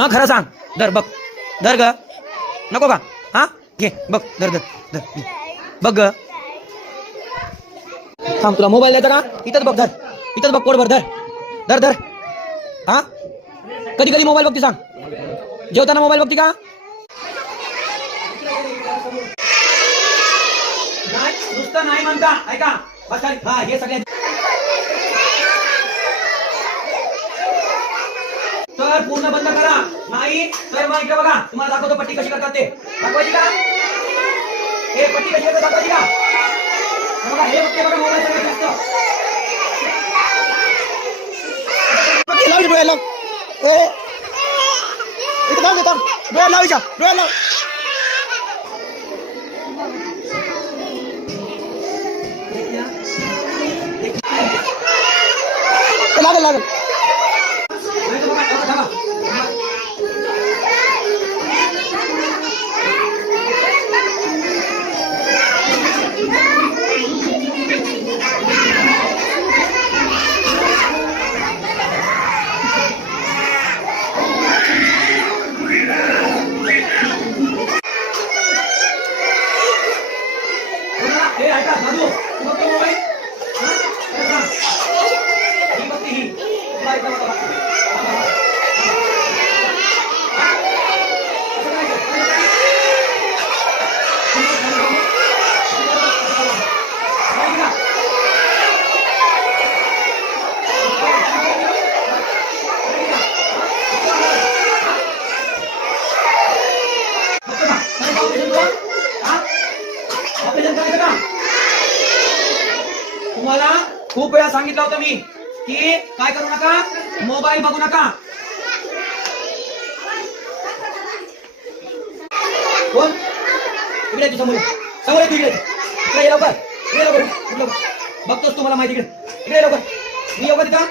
हा खरं सांग. धर बघ, धर ग. नको का? हा घे बघ, धर धर धर बघ ग. थांब, तुला मोबाईल द्यायचा का? इथंच बघ, धर इथंच बघ, पोटभर धर धर धर. हा कधी कधी मोबाईल बघती सांग? जेवताना मोबाईल बघती का? नुसतं नाही म्हणता, ऐका बस खाली. हा हे सगळे तर पूर्ण बंद करा. नाही तर मग इकडे बघा, तुम्हाला दाखवतो पट्टी कशी करतात ते. दाखवायची का? हे पट्टी कशी करतात दाखवायची का? बघा हे बघते बघा, मोबाईल सगळ्यात जास्त. लावली डोळ्याला. इथं थांब थांब, डोळ्याला लावायच्या, डोळ्याला लाव. लागल लागल. तुम्हाला खूप वेळा सांगितलं होतं मी की काय करू नका, मोबाईल बघू नका. कोण इकडे तू समोर समोर आहे, तू इकडे इकडे लवकर, इकडे लवकर बघतोस, तुम्हाला माहिती इकडे इकडे लवकर. मी येऊ का तिथं?